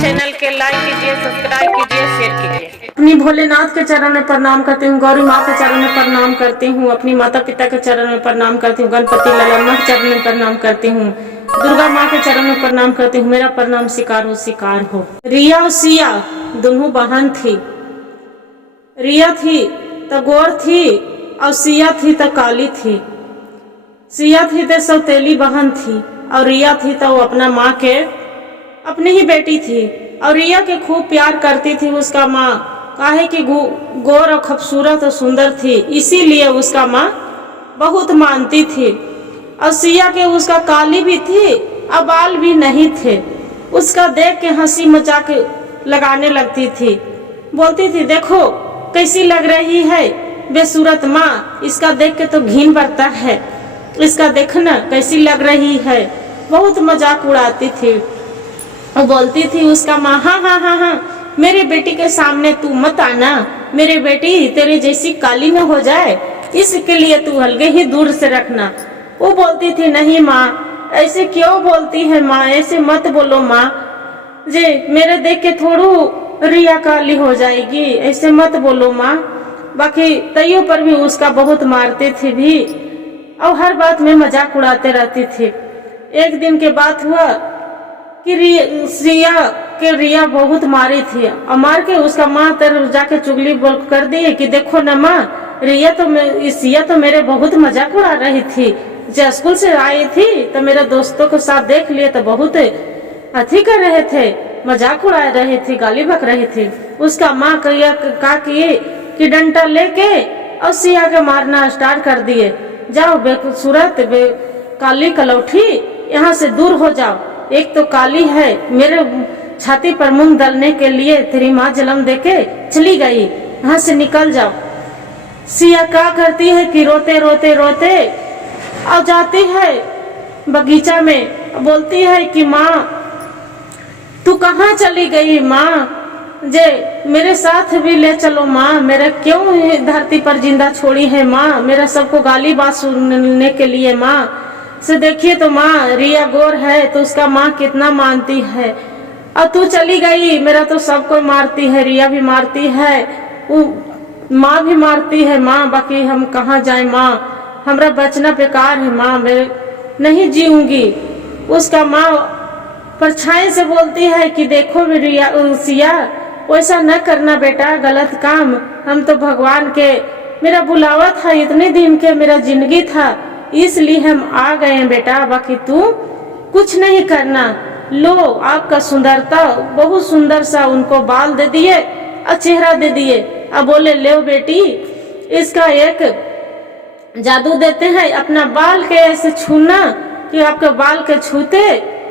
Channel के like कीजिए, subscribe कीजिए, शेयर कीजिए। अपनी भोलेनाथ के चरण में प्रणाम करती हूँ, गौरी माँ के चरण में प्रणाम करती हूँ, अपनी माता पिता के चरण में प्रणाम करती हूँ, गणपति लाला माँ के चरण में प्रणाम करती हूँ, दुर्गा माँ के चरण में प्रणाम करती हूँ। मेरा प्रणाम स्वीकार हो। रिया और सिया दोनों बहन थी। रिया थी तो गोर थी और सिया थी तो काली थी। सिया थी तो सौतेली बहन थी और रिया थी तो वो अपना माँ के अपनी ही बेटी थी और रिया के खूब प्यार करती थी उसका माँ। काहे कि गोर और खूबसूरत और सुंदर थी, इसीलिए उसका माँ बहुत मानती थी। और सिया के उसका काली भी थी और बाल भी नहीं थे। उसका देख के हंसी मजाक लगाने लगती थी, बोलती थी देखो कैसी लग रही है बेसूरत माँ, इसका देख के तो घिन पड़ता है, इसका देखना कैसी लग रही है। बहुत मजाक उड़ाती थी और बोलती थी उसका माँ, हाँ हाँ हाँ हाँ मेरे बेटी के सामने तू मत आना, मेरी बेटी तेरे जैसी काली न हो जाए, इसके लिए तू अलगे ही दूर से रखना। वो बोलती थी नहीं माँ, ऐसे क्यों बोलती है माँ, ऐसे मत बोलो माँ, जे मेरे देख के थोड़ू रिया काली हो जाएगी, ऐसे मत बोलो माँ। बाकी तैयों पर भी उसका बहुत मारते थे भी और हर बात में मजाक उड़ाते रहती थी। एक दिन के बात हुआ कि रिया बहुत मारी थी और मार के उसका माँ तर जाके चुगली बोल कर दी कि देखो न माँ, सिया तो मेरे बहुत मजाक उड़ा रही थी, जब स्कूल से आई थी तो मेरे दोस्तों को साथ देख लिए तो बहुत अथी कर रहे थे, मजाक उड़ा रहे थे, गाली बक रहे थे। उसका माँ का किए कि डंडा लेके और सिया के मारना स्टार्ट कर दिए, जाओ बेसूरत काली कलौठी यहाँ से दूर हो जाओ, एक तो काली है, मेरे छाती पर मूंग डालने के लिए तेरी माँ जन्म देके चली गई, यहाँ से निकल जाओ। सिया क्या करती है कि रोते रोते रोते और जाती है बगीचा में, बोलती है कि माँ तू कहाँ चली गई माँ, जे मेरे साथ भी ले चलो माँ, मेरा क्यों धरती पर जिंदा छोड़ी है माँ, मेरा सबको गाली बात सुनने के लिए माँ से देखिए तो माँ रिया गोर है तो उसका माँ कितना मानती है, और तू चली गई, मेरा तो सबको मारती है, रिया भी मारती है, वो माँ भी मारती है माँ, बाकी हम कहाँ जाए माँ, हमारा बचना बेकार है माँ, मैं नहीं जीऊंगी। उसका माँ परछाई से बोलती है कि देखो रिया सिया वैसा न करना बेटा, गलत काम, हम तो भगवान के मेरा बुलावा था, इतने दिन के मेरा जिंदगी था, इसलिए हम आ गए हैं बेटा, बाकी तू कुछ नहीं करना। लो आपका सुंदरता, बहुत सुंदर सा उनको बाल दे दिए और चेहरा दे दिए, अब बोले ले बेटी इसका एक जादू देते हैं, अपना बाल के ऐसे छूना कि आपके बाल के छूते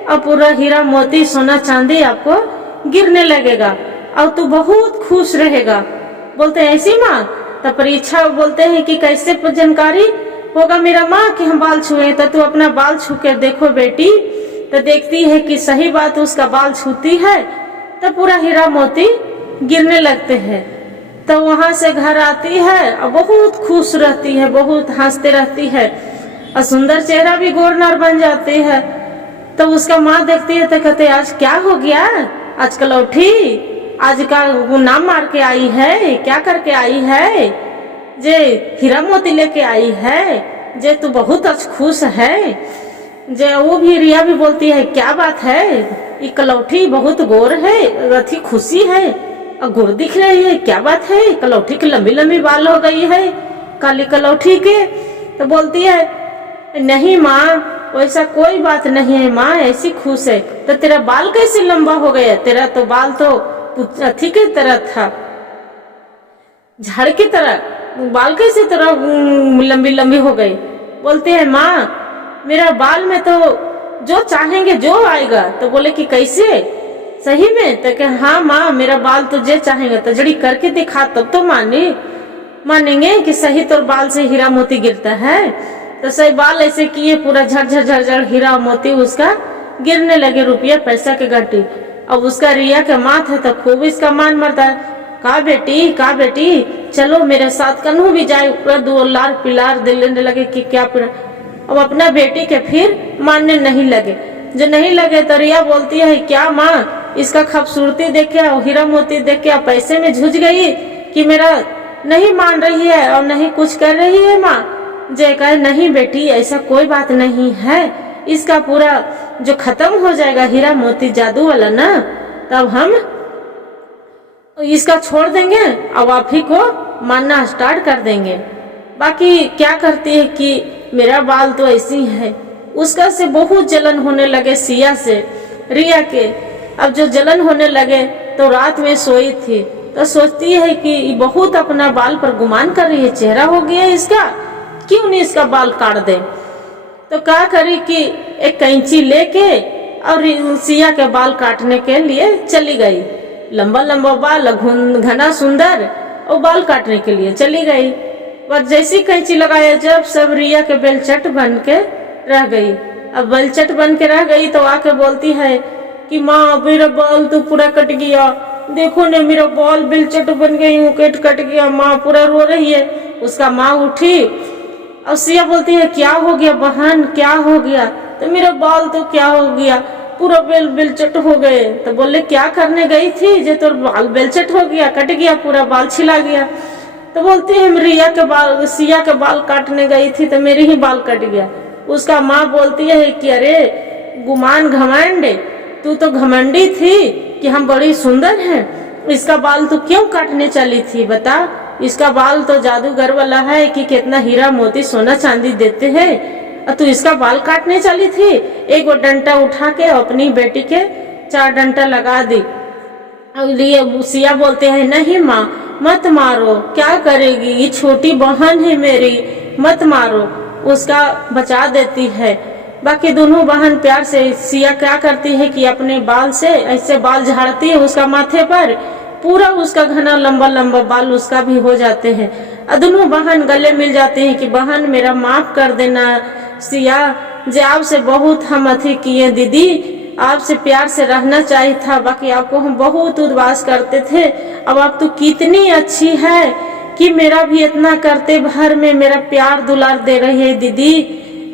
और पूरा हीरा मोती सोना चांदी आपको गिरने लगेगा और तू बहुत खुश रहेगा। बोलते हैं ऐसी माँ, तो परीक्षा बोलते हैं कि कैसे जानकारी होगा मेरा माँ कि हम बाल छुए, तो तू अपना बाल छू के देखो बेटी, तो देखती है कि सही बात उसका बाल छूती है तो पूरा हीरा मोती गिरने लगते हैं। तो वहां से घर आती है और बहुत खुश रहती है, बहुत हंसते रहती है और सुंदर चेहरा भी गोरनार बन जाती है। तो उसका माँ देखती है तो कहते आज क्या हो गया, आज कलौठी आज का वो नाम मार के आई है, क्या करके आई है, जे हीरा मोती लेके आई है, जे तू बहुत खुश है। जे वो भी रिया भी बोलती है क्या बात है, ये कलौठी बहुत गोर है, अथी खुशी है और गोर दिख रही है, क्या बात है, कलौठी की लंबी लंबी बाल हो गई है काली कलौठी के। तो बोलती है नहीं माँ वैसा कोई बात नहीं है माँ, ऐसी खुश है। तो तेरा बाल कैसे लंबा हो गया, तेरा तो बाल तो अथी की तरह था, झाड़ की तरह, बाल कैसे तरह लंबी लंबी हो गई। बोलते हैं माँ मेरा बाल में तो जो चाहेंगे जो आएगा। तो बोले कि कैसे, सही में? तो कहे हाँ माँ मेरा बाल तो जो चाहेंगे, तो जड़ी करके दिखा तब तो मानेंगे कि सही तौर बाल से हीरा मोती गिरता है। तो सही बाल ऐसे किए, पूरा झरझर झरझर हीरा मोती उसका गिरने लगे, रुपया पैसा के गट्टी। अब उसका रिया के माँ था तो खूब इसका मान मरता है, का बेटी चलो मेरे साथ, कन्हू भी जाए, पूरा दो लार पिलार दिलने लगे कि क्या पूरा। अब अपना बेटी के फिर मानने नहीं लगे। जो नहीं लगे तो रिया बोलती है क्या माँ इसका खूबसूरती देख के और हीरा मोती देख के पैसे में झुझ गई कि मेरा नहीं मान रही है और नहीं कुछ कर रही है। माँ जय कहे नहीं बेटी ऐसा कोई बात नहीं है, इसका पूरा जो खत्म हो जाएगा हीरा मोती जादू वाला ना, तब हम इसका छोड़ देंगे और आप ही को मानना स्टार्ट कर देंगे। बाकी क्या करती है कि मेरा बाल तो ऐसी है, उसका से बहुत जलन होने लगे सिया से रिया के। अब जो जलन होने लगे तो रात में सोई थी तो सोचती है कि बहुत अपना बाल पर गुमान कर रही है, चेहरा हो गया इसका, क्यों नहीं इसका बाल काट दे। तो क्या करी कि एक कैंची लेके और सिया के बाल काटने के लिए चली गई। लंबा लंबा बाल घना सुंदर और बाल काटने के लिए चली गई। पर जैसी कैंची लगाया जब सब रिया के बेलचट बन के रह गई। अब बेलचट बन के रह गई तो आके बोलती है कि माँ मेरा बाल तो पूरा कट गया, देखो ना मेरा बाल बेलचट बन गई हूँ, कट गया। माँ पूरा रो रही है। उसका माँ उठी और सिया बोलती है क्या हो गया बहन क्या हो गया। तो मेरा बाल तो क्या हो गया पूरा बेलचट हो गए। तो बोले क्या करने गई थी जो तोर बाल बेलचट हो गया, कट गया, पूरा बाल छिला गया। तो बोलती है रिया के बाल सिया के बाल काटने गई थी तो मेरे ही बाल कट गया। उसका माँ बोलती है कि अरे गुमान घमंड, तू तो घमंडी थी कि हम बड़ी सुंदर हैं, इसका बाल तू क्यों काटने चली थी बता। इसका बाल तो जादूगर वाला है कि कितना हीरा मोती सोना चांदी देते हैं और तू इसका बाल काटने चली थी। एक डंडा उठा के अपनी बेटी के 4 डंडा लगा दी। और सिया बोलते हैं नहीं माँ मत मारो, क्या करेगी, ये छोटी बहन है मेरी, मत मारो। उसका बचा देती है। बाकी दोनों बहन प्यार से सिया क्या करती है कि अपने बाल से ऐसे बाल झाड़ती है उसका माथे पर, पूरा उसका घना लंबा लंबा बाल उसका भी हो जाते हैं। और दोनों बहन गले मिल जाते हैं कि बहन मेरा माफ कर देना सिया, जे आपसे बहुत हम अथी किए दीदी, आपसे प्यार से रहना चाहिए था, बाकी आपको हम बहुत उद्वास करते थे। अब आप तो कितनी अच्छी है कि मेरा भी इतना करते भर में मेरा प्यार दुलार दे रही है दीदी।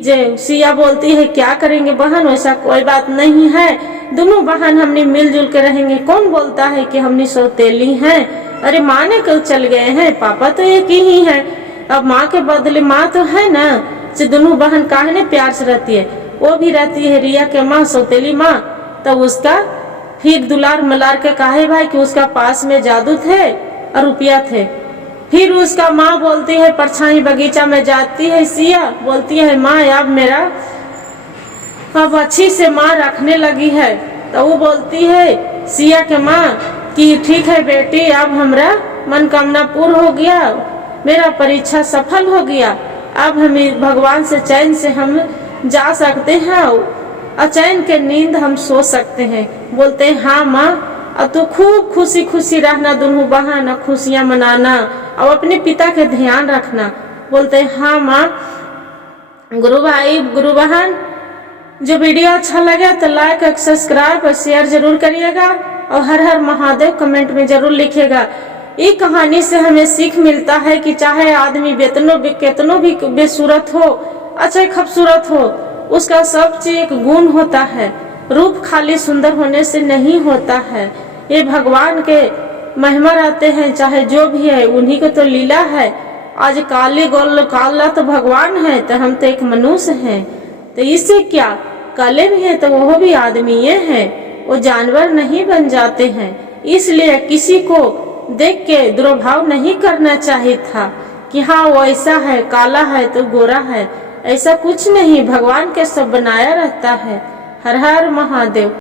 जे सिया बोलती है क्या करेंगे बहन, वैसा कोई बात नहीं है, दोनों बहन हमने मिलजुल के रहेंगे। कौन बोलता है कि हमने सौतेली हैं, अरे माँ ने कल चल गए हैं, पापा तो एक ही है, अब माँ के बदले माँ तो है ना। से दोनों बहन काहे प्यार से रहती है, वो भी रहती है रिया के माँ सौतेली माँ। तब उसका फिर दुलार मलार के काहे भाई कि उसका पास में जादू थे और रुपया थे। फिर उसका माँ बोलती है परछाई बगीचा में जाती है सिया, बोलती है माँ अब मेरा अब अच्छी से माँ रखने लगी है। तो वो बोलती है सिया के माँ कि ठीक है बेटी अब हमारा मनोकामना पूर्ण हो गया, मेरा परीक्षा सफल हो गया, अब हम भगवान से चैन से हम जा सकते हैं और चैन के नींद हम सो सकते हैं। बोलते हैं हाँ माँ अब तो खूब खुशी खुशी रहना, दोनों बहन खुशियाँ मनाना और अपने पिता के ध्यान रखना। बोलते हैं हाँ माँ। गुरु भाई गुरु बहन जो वीडियो अच्छा लगे तो लाइक और सब्सक्राइब और शेयर जरूर करिएगा और हर हर महादेव कमेंट में जरूर लिखिएगा। ये कहानी से हमें सीख मिलता है कि चाहे आदमी कितनो भी बेसूरत हो, अच्छा खूबसूरत हो, उसका सब चीज एक गुण होता है, रूप खाली सुंदर होने से नहीं होता है। ये भगवान के महिमा रहते हैं, चाहे जो भी है उन्हीं को तो लीला है। आज काला तो भगवान है तो हम तो एक मनुष्य हैं, तो इससे क्या काले भी है तो वो भी आदमी है, वो जानवर नहीं बन जाते हैं। इसलिए किसी को देख के दुर्भाव नहीं करना चाहिए था कि हाँ वो ऐसा है, काला है तो गोरा है, ऐसा कुछ नहीं, भगवान के सब बनाया रहता है। हर हर महादेव।